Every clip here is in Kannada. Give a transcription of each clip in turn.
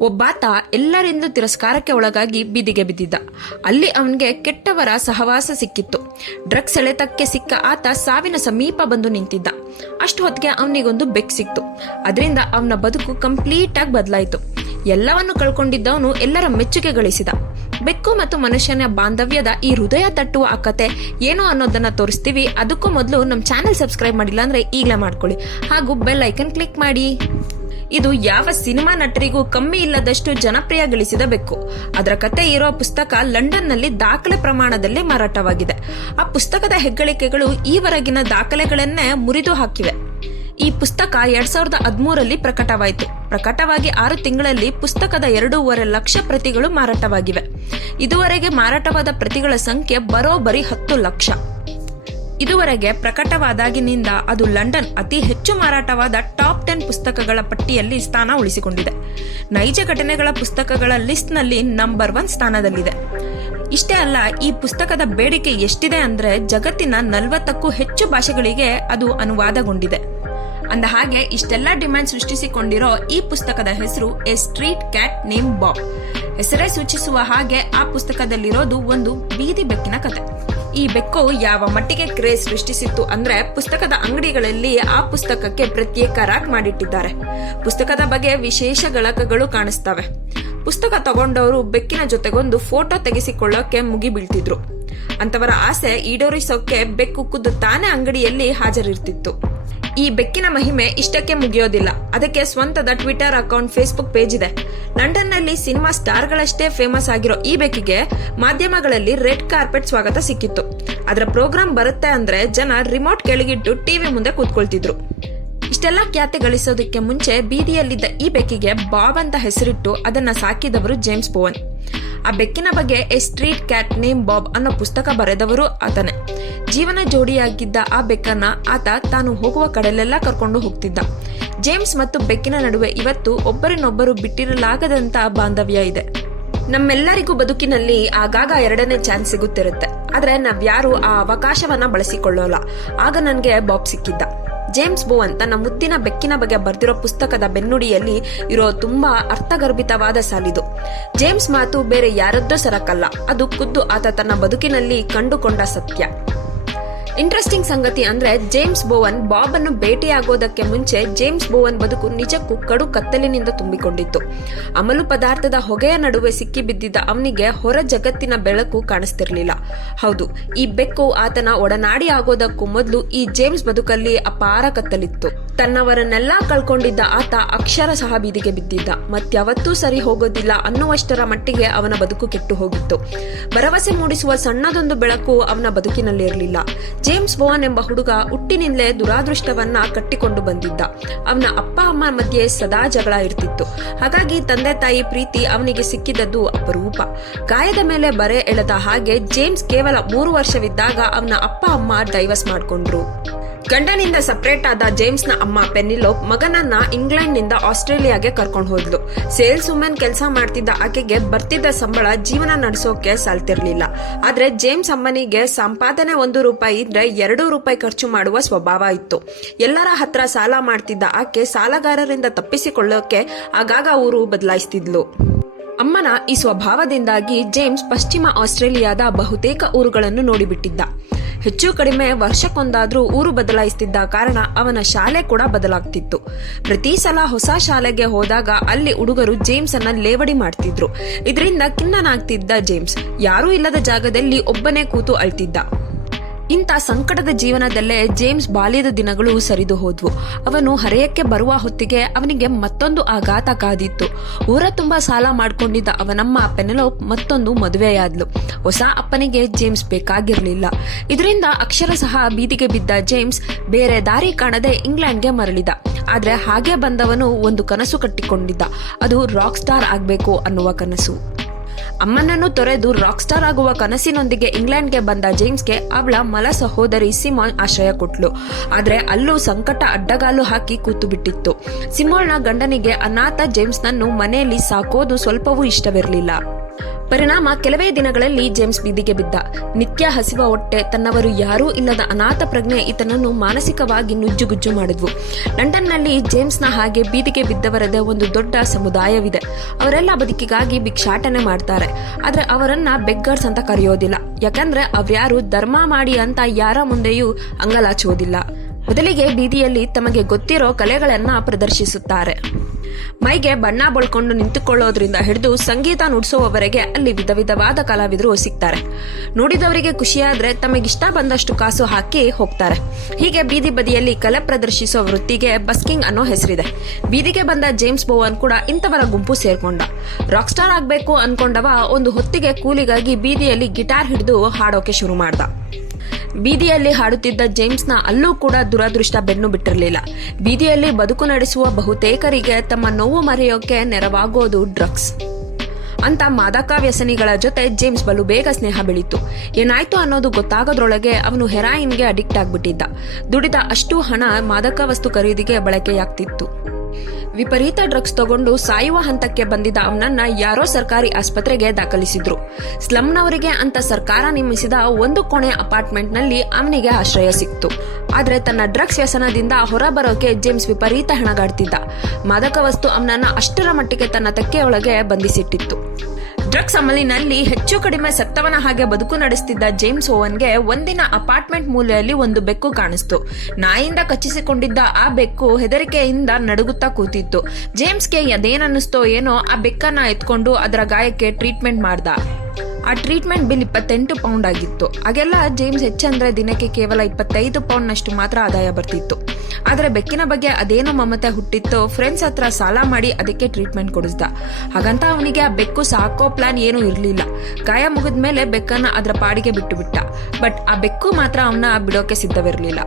ಒಬ್ಬಾತ ಎಲ್ಲರಿಂದ ತಿರಸ್ಕಾರಕ್ಕೆ ಒಳಗಾಗಿ ಬೀದಿಗೆ ಬಿದ್ದಿದ್ದ. ಅಲ್ಲಿ ಅವನಿಗೆ ಕೆಟ್ಟವರ ಸಹವಾಸ ಸಿಕ್ಕಿತ್ತು. ಡ್ರಗ್ಸ್ ಎಳೆತಕ್ಕೆ ಸಿಕ್ಕ ಆತ ಸಾವಿನ ಸಮೀಪ ಬಂದು ನಿಂತಿದ್ದ. ಅಷ್ಟು ಹೊತ್ತಿಗೆ ಅವನಿಗೊಂದು ಬೆಕ್ ಸಿಕ್ತು. ಅದರಿಂದ ಅವನ ಬದುಕು ಕಂಪ್ಲೀಟ್ ಆಗಿ ಬದಲಾಯಿತು. ಎಲ್ಲವನ್ನು ಕಳ್ಕೊಂಡಿದ್ದವನು ಎಲ್ಲರ ಮೆಚ್ಚುಗೆ ಗಳಿಸಿದ ಬೆಕ್ಕು ಮತ್ತು ಮನುಷ್ಯನ ಬಾಂಧವ್ಯದ ಈ ಹೃದಯ ತಟ್ಟುವ ಆ ಕತೆ ಏನು ಅನ್ನೋದನ್ನ ತೋರಿಸ್ತೀವಿ. ಅದಕ್ಕೂ ಮೊದಲು ನಮ್ಮ ಚಾನೆಲ್ ಸಬ್ಸ್ಕ್ರೈಬ್ ಮಾಡಿಲ್ಲ ಅಂದ್ರೆ ಈಗಲೇ ಮಾಡ್ಕೊಳ್ಳಿ. ಹಾಗೂ ಬೆಲ್ ಐಕನ್ ಕ್ಲಿಕ್ ಮಾಡಿ. ಇದು ಯಾವ ಸಿನಿಮಾ ನಟರಿಗೂ ಕಮ್ಮಿ ಇಲ್ಲದಷ್ಟು ಜನಪ್ರಿಯ ಗಳಿಸಿದ ಬೆಕ್ಕು ಅದರ ಕತೆ ಇರೋ ಪುಸ್ತಕ ಲಂಡನ್ನಲ್ಲಿ ದಾಖಲೆ ಪ್ರಮಾಣದಲ್ಲಿ ಮಾರಾಟವಾಗಿದೆ. ಆ ಪುಸ್ತಕದ ಹೆಗ್ಗಳಿಕೆಗಳು ಈವರೆಗಿನ ದಾಖಲೆಗಳನ್ನೇ ಮುರಿದು ಹಾಕಿವೆ. ಈ ಪುಸ್ತಕ ಎರಡ್ ಸಾವಿರದ ಹದಿಮೂರಲ್ಲಿ ಪ್ರಕಟವಾಯಿತು. ಪ್ರಕಟವಾಗಿ ಆರು ತಿಂಗಳಲ್ಲಿ ಪುಸ್ತಕದ ಎರಡೂವರೆ ಲಕ್ಷ ಪ್ರತಿಗಳು ಮಾರಾಟವಾಗಿವೆ. ಇದುವರೆಗೆ ಮಾರಾಟವಾದ ಪ್ರತಿಗಳ ಸಂಖ್ಯೆ ಬರೋಬ್ಬರಿ ಹತ್ತು ಲಕ್ಷ. ಇದುವರೆಗೆ ಪ್ರಕಟವಾದಾಗಿನಿಂದ ಅದು ಲಂಡನ್ ಅತಿ ಹೆಚ್ಚು ಮಾರಾಟವಾದ ಟಾಪ್ ಟೆನ್ ಪುಸ್ತಕಗಳ ಪಟ್ಟಿಯಲ್ಲಿ ಸ್ಥಾನ ಉಳಿಸಿಕೊಂಡಿದೆ. ನೈಜ ಘಟನೆಗಳ ಪುಸ್ತಕಗಳ ಲಿಸ್ಟ್ನಲ್ಲಿ ನಂಬರ್ ಒನ್ ಸ್ಥಾನದಲ್ಲಿದೆ. ಇಷ್ಟೇ ಅಲ್ಲ, ಈ ಪುಸ್ತಕದ ಬೇಡಿಕೆ ಎಷ್ಟಿದೆ ಅಂದ್ರೆ ಜಗತ್ತಿನ ನಲವತ್ತಕ್ಕೂ ಹೆಚ್ಚು ಭಾಷೆಗಳಿಗೆ ಅದು ಅನುವಾದಗೊಂಡಿದೆ. ಅಂದ ಹಾಗೆ, ಇಷ್ಟೆಲ್ಲ ಡಿಮ್ಯಾಂಡ್ ಸೃಷ್ಟಿಸಿಕೊಂಡಿರೋ ಈ ಪುಸ್ತಕದ ಹೆಸರು a street cat name Bob. ಹೆಸರೇ ಸೂಚಿಸುವ ಹಾಗೆ ಆ ಪುಸ್ತಕದಲ್ಲಿರೋದು ಒಂದು ಬೀದಿ ಬೆಕ್ಕಿನ ಕತೆ. ಈ ಬೆಕ್ಕು ಯಾವ ಮಟ್ಟಿಗೆ ಕ್ರೇಜ್ ಸೃಷ್ಟಿಸಿತ್ತು ಅಂದ್ರೆ ಪುಸ್ತಕದ ಅಂಗಡಿಗಳಲ್ಲಿ ಆ ಪುಸ್ತಕಕ್ಕೆ ಪ್ರತ್ಯೇಕ ರ್ಯಾಕ್ ಮಾಡಿಟ್ಟಿದ್ದಾರೆ. ಪುಸ್ತಕದ ಬಗ್ಗೆ ವಿಶೇಷ ಗಳಕಗಳು ಕಾಣಿಸ್ತವೆ. ಪುಸ್ತಕ ತಗೊಂಡವರು ಬೆಕ್ಕಿನ ಜೊತೆಗೊಂದು ಫೋಟೋ ತೆಗೆಸಿಕೊಳ್ಳೋಕೆ ಮುಗಿ ಬೀಳ್ತಿದ್ರು. ಅಂತವರ ಆಸೆ ಈಡೇರಿಸೋಕೆ ಬೆಕ್ಕು ಖುದ್ದು ತಾನೇ ಅಂಗಡಿಯಲ್ಲಿ ಹಾಜರಿರ್ತಿತ್ತು. ಈ ಬೆಕ್ಕಿನ ಮಹಿಮೆ ಇಷ್ಟಕ್ಕೆ ಮುಗಿಯೋದಿಲ್ಲ. ಅದಕ್ಕೆ ಸ್ವಂತದ ಟ್ವಿಟರ್ ಅಕೌಂಟ್ ಫೇಸ್ಬುಕ್ ಪೇಜ್ ಇದೆ. ಲಂಡನ್ನಲ್ಲಿ ಸಿನಿಮಾ ಸ್ಟಾರ್ಗಳಷ್ಟೇ ಫೇಮಸ್ ಆಗಿರೋ ಈ ಬೆಕ್ಕಿಗೆ ಮಾಧ್ಯಮಗಳಲ್ಲಿ ರೆಡ್ ಕಾರ್ಪೆಟ್ ಸ್ವಾಗತ ಸಿಕ್ಕಿತ್ತು. ಅದರ ಪ್ರೋಗ್ರಾಂ ಬರುತ್ತೆ ಅಂದ್ರೆ ಜನ ರಿಮೋಟ್ ಕೆಳಗಿಟ್ಟು ಟಿವಿ ಮುಂದೆ ಕೂತ್ಕೊಳ್ತಿದ್ರು. ಇಷ್ಟೆಲ್ಲ ಖ್ಯಾತಿ ಗಳಿಸೋದಕ್ಕೆ ಮುಂಚೆ ಬೀದಿಯಲ್ಲಿದ್ದ ಈ ಬೆಕ್ಕಿಗೆ ಬಾಬ್ ಅಂತ ಹೆಸರಿಟ್ಟು ಅದನ್ನ ಸಾಕಿದವರು ಜೇಮ್ಸ್ ಬೋವನ್. ಆ ಬೆಕ್ಕಿನ ಬಗ್ಗೆ a street cat name Bob ಅನ್ನೋ ಪುಸ್ತಕ ಬರೆದವರು ಆತನೇ. ಜೀವನ ಜೋಡಿಯಾಗಿದ್ದ ಆ ಬೆಕ್ಕನ್ನ ಆತ ತಾನು ಹೋಗುವ ಕಡೆಲೆಲ್ಲ ಕರ್ಕೊಂಡು ಹೋಗ್ತಿದ್ದ. ಜೇಮ್ಸ್ ಮತ್ತು ಬೆಕ್ಕಿನ ನಡುವೆ ಇವತ್ತು ಒಬ್ಬರಿನೊಬ್ಬರು ಬಿಟ್ಟಿರಲಾಗದಂತ ಬಾಂಧವ್ಯ ಇದೆ. ನಮ್ಮೆಲ್ಲರಿಗೂ ಬದುಕಿನಲ್ಲಿ ಆಗಾಗ ಎರಡನೇ ಚಾನ್ಸ್ ಸಿಗುತ್ತಿರುತ್ತೆ. ಆದರೆ ನಾವ್ಯಾರು ಆ ಅವಕಾಶವನ್ನ ಬಳಸಿಕೊಳ್ಳೋಲ್ಲ. ಆಗ ನನಗೆ ಬಾಬ್ ಸಿಕ್ಕಿದ್ದ. ಜೇಮ್ಸ್ ಬೋವನ್ ತನ್ನ ಮುತ್ತಿನ ಬೆಕ್ಕಿನ ಬಗ್ಗೆ ಬರೆದಿರೋ ಪುಸ್ತಕದ ಬೆನ್ನುಡಿಯಲ್ಲಿ ಇರೋ ತುಂಬಾ ಅರ್ಥಗರ್ಭಿತವಾದ ಸಾಲಿದು. ಜೇಮ್ಸ್ ಮಾತು ಬೇರೆ ಯಾರದ್ದೋ ಸರಕಲ್ಲ. ಅದು ಖುದ್ದು ಆತ ತನ್ನ ಬದುಕಿನಲ್ಲಿ ಕಂಡುಕೊಂಡ ಸತ್ಯ. ಇಂಟ್ರೆಸ್ಟಿಂಗ್ ಸಂಗತಿ ಅಂದ್ರೆ ಜೇಮ್ಸ್ ಬೋವನ್ ಬಾಬ್ ಅನ್ನು ಭೇಟಿಯಾಗೋದಕ್ಕೆ ಮುಂಚೆ ಜೇಮ್ಸ್ ಬೋವನ್ ಬದುಕು ನಿಜಕ್ಕೂ ಕಡು ಕತ್ತಲಿನಿಂದ ತುಂಬಿಕೊಂಡಿತ್ತು. ಅಮಲು ಪದಾರ್ಥದ ಹೊಗೆಯ ನಡುವೆ ಸಿಕ್ಕಿ ಬಿದ್ದಿದ್ದ ಅವನಿಗೆ ಹೊರ ಜಗತ್ತಿನ ಬೆಳಕು ಕಾಣಿಸ್ತಿರ್ಲಿಲ್ಲ. ಹೌದು, ಈ ಬೆಕ್ಕು ಆತನ ಒಡನಾಡಿ ಆಗೋದಕ್ಕೂ ಮೊದಲು ಈ ಜೇಮ್ಸ್ ಬದುಕಲ್ಲಿ ಅಪಾರ ಕತ್ತಲಿತ್ತು. ತನ್ನವರನ್ನೆಲ್ಲ ಕಳ್ಕೊಂಡಿದ್ದ ಆತ ಅಕ್ಷರ ಸಹ ಬೀದಿಗೆ ಬಿದ್ದಿದ್ದ. ಮತ್ಯಾವತ್ತೂ ಸರಿ ಹೋಗೋದಿಲ್ಲ ಅನ್ನುವಷ್ಟರ ಮಟ್ಟಿಗೆ ಅವನ ಬದುಕು ಕೆಟ್ಟು ಹೋಗಿತ್ತು. ಭರವಸೆ ಮೂಡಿಸುವ ಸಣ್ಣದೊಂದು ಬೆಳಕು ಅವನ ಬದುಕಿನಲ್ಲಿರಲಿಲ್ಲ. ಜೇಮ್ಸ್ ಬೋನ್ ಎಂಬ ಹುಡುಗ ಹುಟ್ಟಿನಿಂದಲೇ ದುರಾದೃಷ್ಟವನ್ನ ಕಟ್ಟಿಕೊಂಡು ಬಂದಿದ್ದ. ಅವನ ಅಪ್ಪ ಅಮ್ಮ ಮಧ್ಯೆ ಸದಾ ಜಗಳ ಇರ್ತಿತ್ತು. ಹಾಗಾಗಿ ತಂದೆ ತಾಯಿ ಪ್ರೀತಿ ಅವನಿಗೆ ಸಿಕ್ಕಿದ್ದದ್ದು ಅಪರೂಪ. ಗಾಯದ ಮೇಲೆ ಬರೆ ಎಳೆದ ಹಾಗೆ ಜೇಮ್ಸ್ ಕೇವಲ ಮೂರು ವರ್ಷವಿದ್ದಾಗ ಅವನ ಅಪ್ಪ ಅಮ್ಮ ಡೈವರ್ಸ್ ಮಾಡ್ಕೊಂಡ್ರು. ಗಂಡನಿಂದ ಸಪರೇಟ್ ಆದ ಜೇಮ್ಸ್ನ ಅಮ್ಮ ಪೆನ್ನಿಲೋಪ್ ಮಗನನ್ನ ಇಂಗ್ಲೆಂಡ್ನಿಂದ ಆಸ್ಟ್ರೇಲಿಯಾಗೆ ಕರ್ಕೊಂಡು ಹೋದ್ಲು. ಸೇಲ್ಸ್ ವುಮೆನ್ ಕೆಲಸ ಮಾಡ್ತಿದ್ದ ಆಕೆಗೆ ಬರ್ತಿದ್ದ ಸಂಬಳ ಜೀವನ ನಡೆಸೋಕೆ ಸಾಲ್ತಿರ್ಲಿಲ್ಲ. ಆದ್ರೆ ಜೇಮ್ಸ್ ಅಮ್ಮನಿಗೆ ಸಂಪಾದನೆ ಒಂದು ರೂಪಾಯಿ ಇದ್ರೆ ಎರಡು ರೂಪಾಯಿ ಖರ್ಚು ಮಾಡುವ ಸ್ವಭಾವ ಇತ್ತು. ಎಲ್ಲರ ಹತ್ರ ಸಾಲ ಮಾಡ್ತಿದ್ದ ಆಕೆ ಸಾಲಗಾರರಿಂದ ತಪ್ಪಿಸಿಕೊಳ್ಳೋಕೆ ಆಗಾಗ ಊರು ಬದಲಾಯಿಸ್ತಿದ್ಲು. ಅಮ್ಮನ ಈ ಸ್ವಭಾವದಿಂದಾಗಿ ಜೇಮ್ಸ್ ಪಶ್ಚಿಮ ಆಸ್ಟ್ರೇಲಿಯಾದ ಬಹುತೇಕ ಊರುಗಳನ್ನು ನೋಡಿಬಿಟ್ಟಿದ್ದ. ಹೆಚ್ಚು ಕಡಿಮೆ ವರ್ಷಕ್ಕೊಂದಾದ್ರೂ ಊರು ಬದಲಾಯಿಸ್ತಿದ್ದ ಕಾರಣ ಅವನ ಶಾಲೆ ಕೂಡ ಬದಲಾಗ್ತಿತ್ತು. ಪ್ರತಿ ಸಲ ಹೊಸ ಶಾಲೆಗೆ ಹೋದಾಗ ಅಲ್ಲಿ ಹುಡುಗರು ಜೇಮ್ಸ್ ಅನ್ನ ಲೇವಡಿ ಮಾಡ್ತಿದ್ರು. ಇದರಿಂದ ಖಿನ್ನನಾಗ್ತಿದ್ದ ಜೇಮ್ಸ್. ಯಾರೂ ಇಲ್ಲದ ಜಾಗದಲ್ಲಿ ಒಬ್ಬನೇ ಕೂತು ಅಳ್ತಿದ್ದ. ಇಂಥ ಸಂಕಟದ ಜೀವನದಲ್ಲೇ ಜೇಮ್ಸ್ ಬಾಲ್ಯದ ದಿನಗಳು ಸರಿದು ಹೋದ್ವು. ಅವನು ಹರೆಯಕ್ಕೆ ಬರುವ ಹೊತ್ತಿಗೆ ಅವನಿಗೆ ಮತ್ತೊಂದು ಆಘಾತ ಕಾದಿತ್ತು. ಊರ ತುಂಬಾ ಸಾಲ ಮಾಡಿಕೊಂಡಿದ್ದ ಅವನಮ್ಮ ಪೆನೆಲೋಪ್ ಮತ್ತೊಂದು ಮದುವೆಯಾದ್ಲು. ಹೊಸ ಅಪ್ಪನಿಗೆ ಜೇಮ್ಸ್ ಬೇಕಾಗಿರಲಿಲ್ಲ. ಇದರಿಂದ ಅಕ್ಷರ ಸಹ ಬೀದಿಗೆ ಬಿದ್ದ ಜೇಮ್ಸ್ ಬೇರೆ ದಾರಿ ಕಾಣದೆ ಇಂಗ್ಲೆಂಡ್ಗೆ ಮರಳಿದ. ಆದರೆ ಹಾಗೆ ಬಂದವನು ಒಂದು ಕನಸು ಕಟ್ಟಿಕೊಂಡಿದ್ದ. ಅದು ರಾಕ್ ಸ್ಟಾರ್ ಆಗಬೇಕು ಅನ್ನುವ ಕನಸು. ಅಮ್ಮನನ್ನು ತೊರೆದು ರಾಕ್ ಸ್ಟಾರ್ ಆಗುವ ಕನಸಿನೊಂದಿಗೆ ಇಂಗ್ಲೆಂಡ್ಗೆ ಬಂದ ಜೇಮ್ಸ್ಗೆ ಅವಳ ಮಲ ಸಹೋದರಿ ಸಿಮೋನ್ ಆಶ್ರಯ ಕೊಟ್ಲು. ಆದ್ರೆ ಅಲ್ಲೂ ಸಂಕಟ ಅಡ್ಡಗಾಲು ಹಾಕಿ ಕೂತು ಬಿಟ್ಟಿತ್ತು. ಗಂಡನಿಗೆ ಅನಾಥ ಜೇಮ್ಸ್ನನ್ನು ಮನೆಯಲ್ಲಿ ಸಾಕೋದು ಸ್ವಲ್ಪವೂ ಇಷ್ಟವಿರಲಿಲ್ಲ. ಪರಿಣಾಮ ಕೆಲವೇ ದಿನಗಳಲ್ಲಿ ಜೇಮ್ಸ್ ಬೀದಿಗೆ ಬಿದ್ದ. ನಿತ್ಯ ಹಸಿವ ಹೊಟ್ಟೆ, ತನ್ನವರು ಯಾರೂ ಇಲ್ಲದ ಅನಾಥ ಪ್ರಜ್ಞೆ ಈತನನ್ನು ಮಾನಸಿಕವಾಗಿ ನುಜ್ಜುಗುಜ್ಜು ಮಾಡಿದ್ವು. ಲಂಡನ್ನಲ್ಲಿ ಜೇಮ್ಸ್ನ ಹಾಗೆ ಬೀದಿಗೆ ಬಿದ್ದವರದೇ ಒಂದು ದೊಡ್ಡ ಸಮುದಾಯವಿದೆ. ಅವರೆಲ್ಲ ಬದುಕಿಗಾಗಿ ಭಿಕ್ಷಾಟನೆ ಮಾಡ್ತಾರೆ. ಆದರೆ ಅವರನ್ನ ಬೆಗ್ಗರ್ಸ್ ಅಂತ ಕರೆಯೋದಿಲ್ಲ. ಯಾಕಂದ್ರೆ ಅವ್ಯಾರು ಧರ್ಮ ಮಾಡಿ ಅಂತ ಯಾರ ಮುಂದೆಯೂ ಅಂಗಲಾಚುವುದಿಲ್ಲ. ಮೊದಲಿಗೆ ಬೀದಿಯಲ್ಲಿ ತಮಗೆ ಗೊತ್ತಿರೋ ಕಲೆಗಳನ್ನ ಪ್ರದರ್ಶಿಸುತ್ತಾರೆ. ಮೈಗೆ ಬಣ್ಣ ಬಳ್ಕೊಂಡು ನಿಂತುಕೊಳ್ಳೋದ್ರಿಂದ ಹಿಡಿದು ಸಂಗೀತ ನುಡಿಸುವವರೆಗೆ ಅಲ್ಲಿ ವಿಧ ವಿಧವಾದ ಕಲಾವಿದರು ಸಿಗ್ತಾರೆ. ನೋಡಿದವರಿಗೆ ಖುಷಿಯಾದ್ರೆ ತಮಗಿಷ್ಟ ಬಂದಷ್ಟು ಕಾಸು ಹಾಕಿ ಹೋಗ್ತಾರೆ. ಹೀಗೆ ಬೀದಿ ಬದಿಯಲ್ಲಿ ಕಲೆ ಪ್ರದರ್ಶಿಸೋ ವೃತ್ತಿಗೆ ಬಸ್ಕಿಂಗ್ ಅನ್ನೋ ಹೆಸರಿದೆ. ಬೀದಿಗೆ ಬಂದ ಜೇಮ್ಸ್ ಬೋವನ್ ಕೂಡ ಇಂಥವರ ಗುಂಪು ಸೇರ್ಕೊಂಡ. ರಾಕ್ ಸ್ಟಾರ್ ಆಗ್ಬೇಕು ಅನ್ಕೊಂಡವ ಒಂದು ಹೊತ್ತಿಗೆ ಕೂಲಿಗಾಗಿ ಬೀದಿಯಲ್ಲಿ ಗಿಟಾರ್ ಹಿಡಿದು ಹಾಡೋಕೆ ಶುರು ಮಾಡ್ದ. ಬೀದಿಯಲ್ಲಿ ಹಾಡುತ್ತಿದ್ದ ಜೇಮ್ಸ್ನ ಅಲ್ಲೂ ಕೂಡ ದುರದೃಷ್ಟ ಬೆನ್ನು ಬಿಟ್ಟಿರಲಿಲ್ಲ. ಬೀದಿಯಲ್ಲಿ ಬದುಕು ನಡೆಸುವ ಬಹುತೇಕರಿಗೆ ತಮ್ಮ ನೋವು ಮರೆಯೋಕೆ ನೆರವಾಗೋದು ಡ್ರಗ್ಸ್. ಅಂತ ಮಾದಕ ವ್ಯಸನಿಗಳ ಜೊತೆ ಜೇಮ್ಸ್ ಬಲು ಬೇಗ ಸ್ನೇಹ ಬೆಳೀತು. ಏನಾಯ್ತು ಅನ್ನೋದು ಗೊತ್ತಾಗೋದ್ರೊಳಗೆ ಅವನು ಹೆರಾಯಿನ್ಗೆ ಅಡಿಕ್ಟ್ ಆಗ್ಬಿಟ್ಟಿದ್ದ. ದುಡಿದ ಅಷ್ಟು ಹಣ ಮಾದಕ ವಸ್ತು ಖರೀದಿಗೆ ಬಳಕೆಯಾಗ್ತಿತ್ತು. ವಿಪರೀತ ಡ್ರಗ್ಸ್ ತಗೊಂಡು ಸಾಯುವ ಹಂತಕ್ಕೆ ಬಂದಿದ್ದ ಅವನನ್ನ ಯಾರೋ ಸರ್ಕಾರಿ ಆಸ್ಪತ್ರೆಗೆ ದಾಖಲಿಸಿದ್ರು. ಸ್ಲಂನವರಿಗೆ ಅಂತ ಸರ್ಕಾರ ನೇಮಿಸಿದ ಒಂದು ಕೋಣೆ ಅಪಾರ್ಟ್ಮೆಂಟ್ನಲ್ಲಿ ಅವನಿಗೆ ಆಶ್ರಯ ಸಿಕ್ತು. ಆದ್ರೆ ತನ್ನ ಡ್ರಗ್ಸ್ ವ್ಯಸನದಿಂದ ಹೊರಬರೋಕೆ ಜೇಮ್ಸ್ ವಿಪರೀತ ಹೆಣಗಾಡ್ತಿದ್ದ. ಮಾದಕ ವಸ್ತು ಅವನನ್ನ ಅಷ್ಟರ ಮಟ್ಟಿಗೆ ತನ್ನ ತೆಕ್ಕೆಯೊಳಗೆ ಬಂಧಿಸಿಟ್ಟಿತ್ತು. ಡ್ರಗ್ಸ್ ಅಮಲಿನಲ್ಲಿ ಹೆಚ್ಚು ಕಡಿಮೆ ಸತ್ತವನ ಹಾಗೆ ಬದುಕು ನಡೆಸುತ್ತಿದ್ದ ಜೇಮ್ಸ್ ಓವನ್ಗೆ ಒಂದಿನ ಅಪಾರ್ಟ್ಮೆಂಟ್ ಮೂಲೆಯಲ್ಲಿ ಒಂದು ಬೆಕ್ಕು ಕಾಣಿಸ್ತು. ನಾಯಿಯಿಂದ ಕಚ್ಚಿಸಿಕೊಂಡಿದ್ದ ಆ ಬೆಕ್ಕು ಹೆದರಿಕೆಯಿಂದ ನಡುಗುತ್ತಾ ಕೂತಿತ್ತು. ಜೇಮ್ಸ್ಗೆ ಅದೇನನ್ನಿಸ್ತೋ ಏನೋ ಆ ಬೆಕ್ಕನ್ನ ಎತ್ಕೊಂಡು ಅದರ ಗಾಯಕ್ಕೆ ಟ್ರೀಟ್ಮೆಂಟ್ ಮಾಡ್ದ. ಆ ಟ್ರೀಟ್ಮೆಂಟ್ ಬಿಲ್ ಇಪ್ಪತ್ತೆಂಟು ಪೌಂಡ್ ಆಗಿತ್ತು. ಆಗೆಲ್ಲ ಜೇಮ್ಸ್ ಹೆಚ್ಚಂದ್ರೆ ದಿನಕ್ಕೆ ಕೇವಲ ಇಪ್ಪತ್ತೈದು ಪೌಂಡ್ನಷ್ಟು ಮಾತ್ರ ಆದಾಯ ಬರ್ತಿತ್ತು. ಆದರೆ ಬೆಕ್ಕಿನ ಬಗ್ಗೆ ಅದೇನೋ ಮಮತೆ ಹುಟ್ಟಿತ್ತು ಫ್ರೆಂಡ್ಸ್ ಹತ್ರ ಸಾಲ ಮಾಡಿ ಅದಕ್ಕೆ ಟ್ರೀಟ್ಮೆಂಟ್ ಕೊಡಿಸ್ದ. ಹಾಗಂತ ಅವನಿಗೆ ಆ ಬೆಕ್ಕು ಸಾಕೋ ಪ್ಲಾನ್ ಏನೂ ಇರಲಿಲ್ಲ. ಗಾಯ ಮುಗಿದ ಮೇಲೆ ಬೆಕ್ಕನ್ನ ಅದರ ಪಾಡಿಗೆ ಬಿಟ್ಟು ಬಿಟ್ಟ. ಬಟ್ ಆ ಬೆಕ್ಕು ಮಾತ್ರ ಅವನ ಬಿಡೋಕೆ ಸಿದ್ಧವಿರಲಿಲ್ಲ.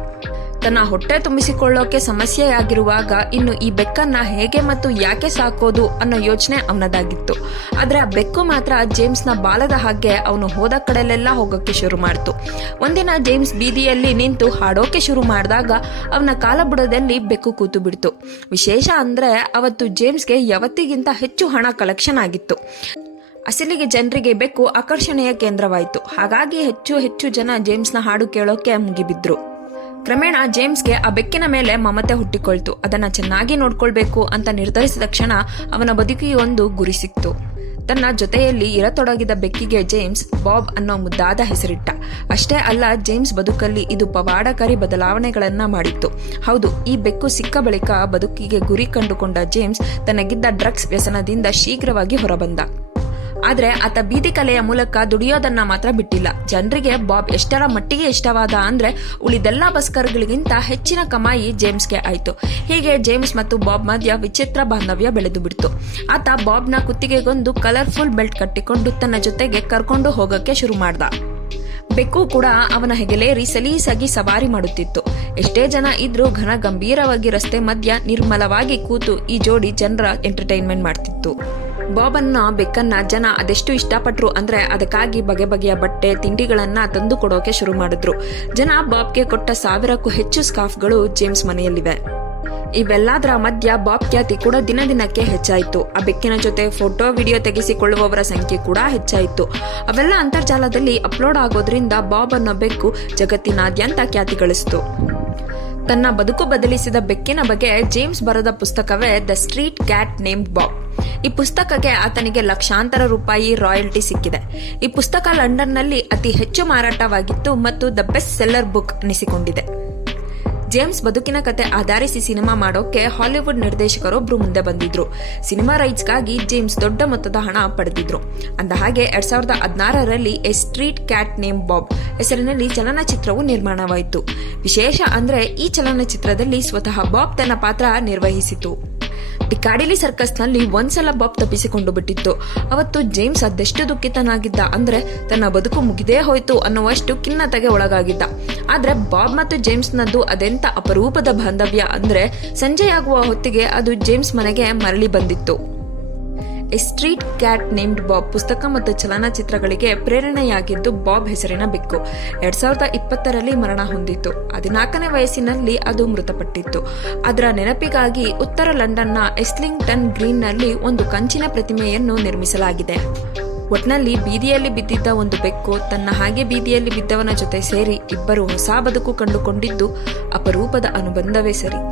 ತನ್ನ ಹೊಟ್ಟೆ ತುಂಬಿಸಿಕೊಳ್ಳೋಕೆ ಸಮಸ್ಯೆಯಾಗಿರುವಾಗ ಇನ್ನು ಈ ಬೆಕ್ಕನ್ನ ಹೇಗೆ ಮತ್ತು ಯಾಕೆ ಸಾಕೋದು ಅನ್ನೋ ಯೋಚನೆ ಅವನದಾಗಿತ್ತು. ಆದ್ರೆ ಆ ಬೆಕ್ಕು ಮಾತ್ರ ಜೇಮ್ಸ್ನ ಬಾಲದ ಹಾಗೆ ಅವನು ಹೋದ ಕಡೆಲೆಲ್ಲ ಹೋಗೋಕೆ ಶುರು ಮಾಡ್ತು. ಒಂದಿನ ಜೇಮ್ಸ್ ಬೀದಿಯಲ್ಲಿ ನಿಂತು ಹಾಡೋಕೆ ಶುರು ಮಾಡಿದಾಗ ಅವನ ಕಾಲಬುಡದಲ್ಲಿ ಬೆಕ್ಕು ಕೂತು ಬಿಡ್ತು ವಿಶೇಷ ಅಂದ್ರೆ ಅವತ್ತು ಜೇಮ್ಸ್ಗೆ ಯಾವತ್ತಿಗಿಂತ ಹೆಚ್ಚು ಹಣ ಕಲೆಕ್ಷನ್ ಆಗಿತ್ತು. ಅಸಲಿಗೆ ಜನರಿಗೆ ಬೆಕ್ಕು ಆಕರ್ಷಣೆಯ ಕೇಂದ್ರವಾಯಿತು. ಹಾಗಾಗಿ ಹೆಚ್ಚು ಹೆಚ್ಚು ಜನ ಜೇಮ್ಸ್ನ ಹಾಡು ಕೇಳೋಕೆ ಮುಗಿಬಿದ್ರು. ಕ್ರಮೇಣ ಜೇಮ್ಸ್ಗೆ ಆ ಬೆಕ್ಕಿನ ಮೇಲೆ ಮಮತೆ ಹುಟ್ಟಿಕೊಳ್ತು. ಅದನ್ನ ಚೆನ್ನಾಗಿ ನೋಡ್ಕೊಳ್ಬೇಕು ಅಂತ ನಿರ್ಧರಿಸಿದ ಕ್ಷಣ ಅವನ ಬದುಕಿಗೆ ಒಂದು ಗುರಿ ಸಿಕ್ತು. ತನ್ನ ಜೊತೆಯಲ್ಲಿ ಇರತೊಡಗಿದ ಬೆಕ್ಕಿಗೆ ಜೇಮ್ಸ್ ಬಾಬ್ ಅನ್ನೋ ಮುದ್ದಾದ ಹೆಸರಿಟ್ಟ. ಅಷ್ಟೇ ಅಲ್ಲ, ಜೇಮ್ಸ್ ಬದುಕಲ್ಲಿ ಇದು ಪವಾಡಕಾರಿ ಬದಲಾವಣೆಗಳನ್ನ ಮಾಡಿತ್ತು. ಹೌದು, ಈ ಬೆಕ್ಕು ಸಿಕ್ಕ ಬಳಿಕ ಬದುಕಿಗೆ ಗುರಿ ಕಂಡುಕೊಂಡ ಜೇಮ್ಸ್ ತನಗಿದ್ದ ಡ್ರಗ್ಸ್ ವ್ಯಸನದಿಂದ ಶೀಘ್ರವಾಗಿ ಹೊರಬಂದ. ಆದ್ರೆ ಆತ ಬೀದಿ ಕಲೆಯ ಮೂಲಕ ದುಡಿಯೋದನ್ನ ಮಾತ್ರ ಬಿಟ್ಟಿಲ್ಲ. ಜನರಿಗೆ ಬಾಬ್ ಎಷ್ಟರ ಮಟ್ಟಿಗೆ ಇಷ್ಟವಾದ ಅಂದ್ರೆ ಉಳಿದೆಲ್ಲ ಬಸ್ಕರ್ಗಳಿಗಿಂತ ಹೆಚ್ಚಿನ ಕಮಾಯಿ ಜೇಮ್ಸ್ಗೆ ಆಯ್ತು. ಹೀಗೆ ಜೇಮ್ಸ್ ಮತ್ತು ಬಾಬ್ ಮಧ್ಯ ವಿಚಿತ್ರ ಬಾಂಧವ್ಯ ಬೆಳೆದು ಬಿಡ್ತು. ಆತ ಬಾಬ್ನ ಕುತ್ತಿಗೆಗೊಂದು ಕಲರ್ಫುಲ್ ಬೆಲ್ಟ್ ಕಟ್ಟಿಕೊಂಡು ತನ್ನ ಜೊತೆಗೆ ಕರ್ಕೊಂಡು ಹೋಗಕ್ಕೆ ಶುರು ಮಾಡ್ದ. ಬೆಕ್ಕು ಕೂಡ ಅವನ ಹೆಗಲೇರಿ ಸಲೀಸಾಗಿ ಸವಾರಿ ಮಾಡುತ್ತಿತ್ತು. ಎಷ್ಟೇ ಜನ ಇದ್ರೂ ಘನ ಗಂಭೀರವಾಗಿ ರಸ್ತೆ ಮಧ್ಯ ನಿರ್ಮಲವಾಗಿ ಕೂತು ಈ ಜೋಡಿ ಜನರ ಎಂಟರ್ಟೈನ್ಮೆಂಟ್ ಮಾಡ್ತಿತ್ತು. ಬಾಬನ್ನ, ಬೆಕ್ಕನ್ನ ಜನ ಅದೆಷ್ಟು ಇಷ್ಟಪಟ್ರು ಅಂದ್ರೆ ಅದಕ್ಕಾಗಿ ಬಗೆ ಬಗೆಯ ಬಟ್ಟೆ, ತಿಂಡಿಗಳನ್ನ ತಂದು ಕೊಡೋಕೆ ಶುರು ಮಾಡಿದ್ರು. ಜನ ಬಾಬ್ಗೆ ಕೊಟ್ಟ ಸಾವಿರಕ್ಕೂ ಹೆಚ್ಚು ಸ್ಕಾಫ್ಗಳು ಜೇಮ್ಸ್ ಮನೆಯಲ್ಲಿವೆ. ಇವೆಲ್ಲದರ ಮಧ್ಯ ಬಾಬ್ ಖ್ಯಾತಿ ಕೂಡ ದಿನ ದಿನಕ್ಕೆ ಹೆಚ್ಚಾಯಿತು. ಆ ಬೆಕ್ಕಿನ ಜೊತೆ ಫೋಟೋ, ವಿಡಿಯೋ ತೆಗೆಸಿಕೊಳ್ಳುವವರ ಸಂಖ್ಯೆ ಕೂಡ ಹೆಚ್ಚಾಯಿತು. ಅವೆಲ್ಲ ಅಂತರ್ಜಾಲದಲ್ಲಿ ಅಪ್ಲೋಡ್ ಆಗೋದ್ರಿಂದ ಬಾಬ್ ಅನ್ನೋ ಬೆಕ್ಕು ಜಗತ್ತಿನಾದ್ಯಂತ ಖ್ಯಾತಿ ಗಳಿಸಿತು. ತನ್ನ ಬದುಕು ಬದಲಿಸಿದ ಬೆಕ್ಕಿನ ಬಗ್ಗೆ ಜೇಮ್ಸ್ ಬರೆದ ಪುಸ್ತಕವೇ the street cat name Bob. ಈ ಪುಸ್ತಕಕ್ಕೆ ಆತನಿಗೆ ಲಕ್ಷಾಂತರ ರೂಪಾಯಿ ರಾಯಲ್ಟಿ ಸಿಕ್ಕಿದೆ. ಈ ಪುಸ್ತಕ ಲಂಡನ್ನಲ್ಲಿ ಅತಿ ಹೆಚ್ಚು ಮಾರಾಟವಾಗಿತ್ತು ಮತ್ತು ದ ಬೆಸ್ಟ್ ಸೆಲ್ಲರ್ ಬುಕ್ ಅನಿಸಿಕೊಂಡಿದೆ. ಜೇಮ್ಸ್ ಬದುಕಿನ ಕತೆ ಆಧರಿಸಿ ಸಿನಿಮಾ ಮಾಡೋಕೆ ಹಾಲಿವುಡ್ ನಿರ್ದೇಶಕರೊಬ್ರು ಮುಂದೆ ಬಂದಿದ್ರು. ಸಿನಿಮಾ ರೈಟ್ಸ್ಗಾಗಿ ಜೇಮ್ಸ್ ದೊಡ್ಡ ಮೊತ್ತದ ಹಣ ಪಡೆದಿದ್ರು. ಅಂದ ಹಾಗೆ ಎರಡ್ ಸಾವಿರದ ಹದಿನಾರರಲ್ಲಿ a street cat name Bob ಹೆಸರಿನಲ್ಲಿ ಚಲನಚಿತ್ರವು ನಿರ್ಮಾಣವಾಯಿತು. ವಿಶೇಷ ಅಂದ್ರೆ ಈ ಚಲನಚಿತ್ರದಲ್ಲಿ ಸ್ವತಃ ಬಾಬ್ ತನ್ನ ಪಾತ್ರ ನಿರ್ವಹಿಸಿತು. ಪಿಕಾಡಿಲಿ ಸರ್ಕಸ್ನಲ್ಲಿ ಒಂದ್ಸಲ ಬಾಬ್ ತಪ್ಪಿಸಿಕೊಂಡು ಬಿಟ್ಟಿತ್ತು. ಅವತ್ತು ಜೇಮ್ಸ್ ಅದೆಷ್ಟು ದುಃಖಿತನಾಗಿದ್ದ ಅಂದ್ರೆ ತನ್ನ ಬದುಕು ಮುಗಿದೇ ಹೋಯ್ತು ಅನ್ನುವಷ್ಟು ಖಿನ್ನತೆಗೆ ಒಳಗಾಗಿದ್ದ. ಆದ್ರೆ ಬಾಬ್ ಮತ್ತು ಜೇಮ್ಸ್ನದ್ದು ಅದೆಂತ ಅಪರೂಪದ ಬಾಂಧವ್ಯ ಅಂದ್ರೆ ಸಂಜೆಯಾಗುವ ಹೊತ್ತಿಗೆ ಅದು ಜೇಮ್ಸ್ ಮನೆಗೆ ಮರಳಿ ಬಂದಿತ್ತು. A street cat named Bob ಪುಸ್ತಕ ಮತ್ತು ಚಲನಚಿತ್ರಗಳಿಗೆ ಪ್ರೇರಣೆಯಾಗಿದ್ದು ಬಾಬ್ ಹೆಸರಿನ ಬೆಕ್ಕು. ಎರಡ್ ಸಾವಿರದ ಇಪ್ಪತ್ತರಲ್ಲಿ ಮರಣ ಹೊಂದಿತ್ತು. ಹದಿನಾಲ್ಕನೇ ವಯಸ್ಸಿನಲ್ಲಿ ಅದು ಮೃತಪಟ್ಟಿತ್ತು. ಅದರ ನೆನಪಿಗಾಗಿ ಉತ್ತರ ಲಂಡನ್ನ ಎಸ್ಲಿಂಗ್ಟನ್ ಗ್ರೀನ್ನಲ್ಲಿ ಒಂದು ಕಂಚಿನ ಪ್ರತಿಮೆಯನ್ನು ನಿರ್ಮಿಸಲಾಗಿದೆ. ಒಟ್ನಲ್ಲಿ ಬೀದಿಯಲ್ಲಿ ಬಿದ್ದಿದ್ದ ಒಂದು ಬೆಕ್ಕು, ತನ್ನ ಹಾಗೆ ಬೀದಿಯಲ್ಲಿ ಬಿದ್ದವನ ಜೊತೆ ಸೇರಿ ಇಬ್ಬರು ಹೊಸ ಬದುಕು ಕಂಡುಕೊಂಡಿದ್ದು ಅಪರೂಪದ ಅನುಬಂಧವೇ ಸರಿ.